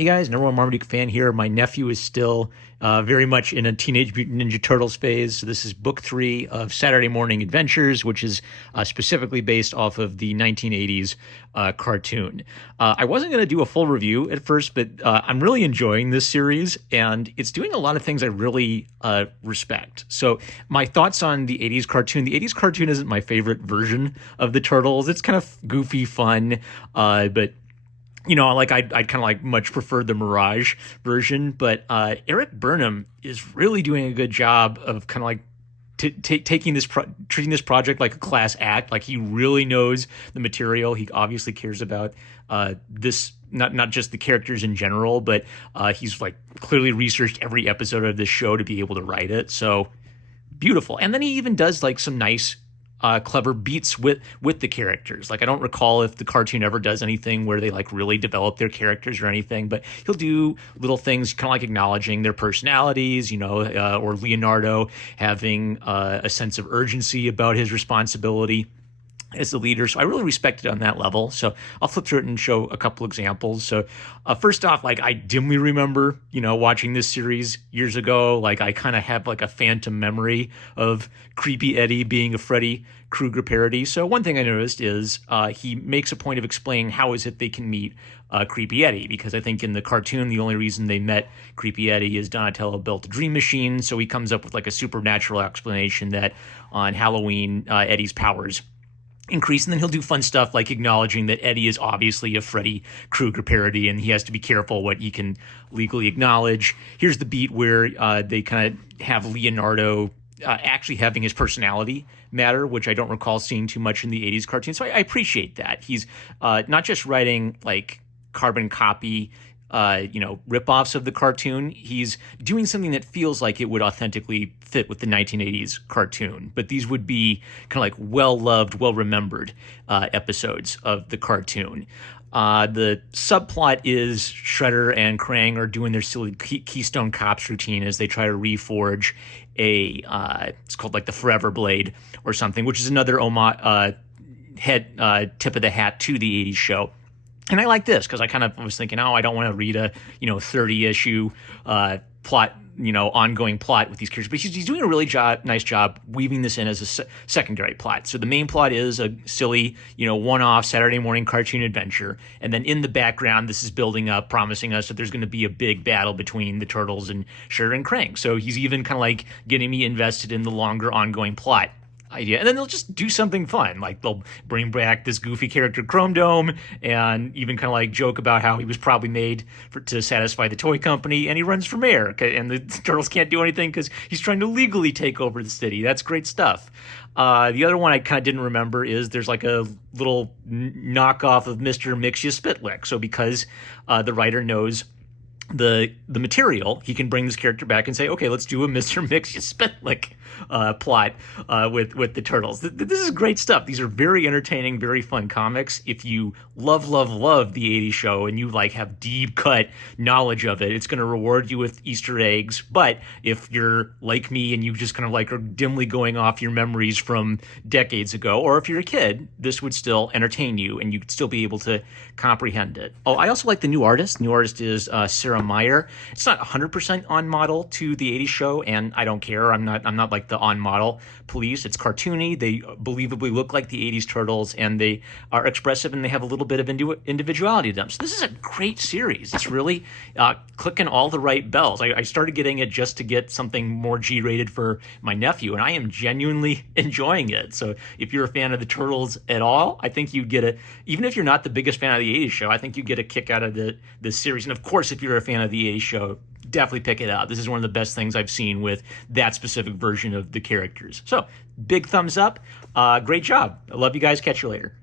Hey guys, number one Marmaduke fan here. My nephew is still very much in a Teenage Mutant Ninja Turtles phase. So this is book 3 of Saturday Morning Adventures, which is specifically based off of the 1980s cartoon. I wasn't going to do a full review at first, but I'm really enjoying this series, and it's doing a lot of things I really respect. So my thoughts on the 80s cartoon. The 80s cartoon isn't my favorite version of the Turtles. It's kind of goofy, fun, but like I'd kind of like much prefer the Mirage version, but Eric Burnham is really doing a good job of kind of like taking treating this project like a class act. Like he really knows the material. He obviously cares about this, not just the characters in general, but he's like clearly researched every episode of this show to be able to write it. So beautiful. And then he even does like some nice clever beats with the characters. Like I don't recall if the cartoon ever does anything where they like really develop their characters or anything, but he'll do little things kind of like acknowledging their personalities, or Leonardo having a sense of urgency about his responsibility as the leader. So I really respect it on that level. So I'll flip through it and show a couple examples. So first off, like I dimly remember, watching this series years ago. Like I kind of have like a phantom memory of Creepy Eddie being a Freddy Krueger parody. So one thing I noticed is he makes a point of explaining how is it they can meet Creepy Eddie, because I think in the cartoon, the only reason they met Creepy Eddie is Donatello built a dream machine. So he comes up with like a supernatural explanation that on Halloween, Eddie's powers increase, and then he'll do fun stuff like acknowledging that Eddie is obviously a Freddy Krueger parody and he has to be careful what he can legally acknowledge. Here's the beat where they kind of have Leonardo actually having his personality matter, which I don't recall seeing too much in the 80s cartoon. So I appreciate that. He's not just writing like carbon copy ripoffs of the cartoon. He's doing something that feels like it would authentically fit with the 1980s cartoon. But these would be kind of like well-loved, well-remembered episodes of the cartoon. The subplot is Shredder and Krang are doing their silly Keystone Cops routine as they try to reforge it's called like the Forever Blade or something, which is another tip of the hat to the 80s show. And I like this because I kind of was thinking, I don't want to read a 30-issue plot, ongoing plot with these characters. But he's doing a really nice job weaving this in as a secondary plot. So the main plot is a silly, one-off Saturday morning cartoon adventure. And then in the background, this is building up, promising us that there's going to be a big battle between the Turtles and Shredder and Krang. So he's even kind of like getting me invested in the longer ongoing plot idea. And then they'll just do something fun. Like they'll bring back this goofy character Chrome Dome and even kind of like joke about how he was probably made to satisfy the toy company, and he runs for mayor. And the Turtles can't do anything because he's trying to legally take over the city. That's great stuff. The other one I kind of didn't remember is there's like a little knockoff of Mr. Mixia Spitlick. So because the writer knows the material, he can bring this character back and say, okay, let's do a Mr. Mixia Spitlick plot with the Turtles. This is great stuff. These are very entertaining, very fun comics. If you love the 80s show and you like have deep cut knowledge of it, it's going to reward you with Easter eggs. But if you're like me and you just kind of like are dimly going off your memories from decades ago, or if you're a kid, this would still entertain you and you'd still be able to comprehend it. Oh, I also like the new artist. New artist is Sarah Meyer. It's not 100% on model to the 80s show, and I don't care. I'm not like the on model police. It's cartoony. They believably look like the 80s Turtles, and they are expressive, and they have a little bit of individuality to them. So this is a great series. It's really clicking all the right bells. I started getting it just to get something more G-rated for my nephew, and I am genuinely enjoying it. So if you're a fan of the Turtles at all, I think you'd get even if you're not the biggest fan of the 80s show, I think you get a kick out of this series. And of course, if you're a fan of the 80s show, definitely pick it out. This is one of the best things I've seen with that specific version of the characters. So big thumbs up. Great job. I love you guys. Catch you later.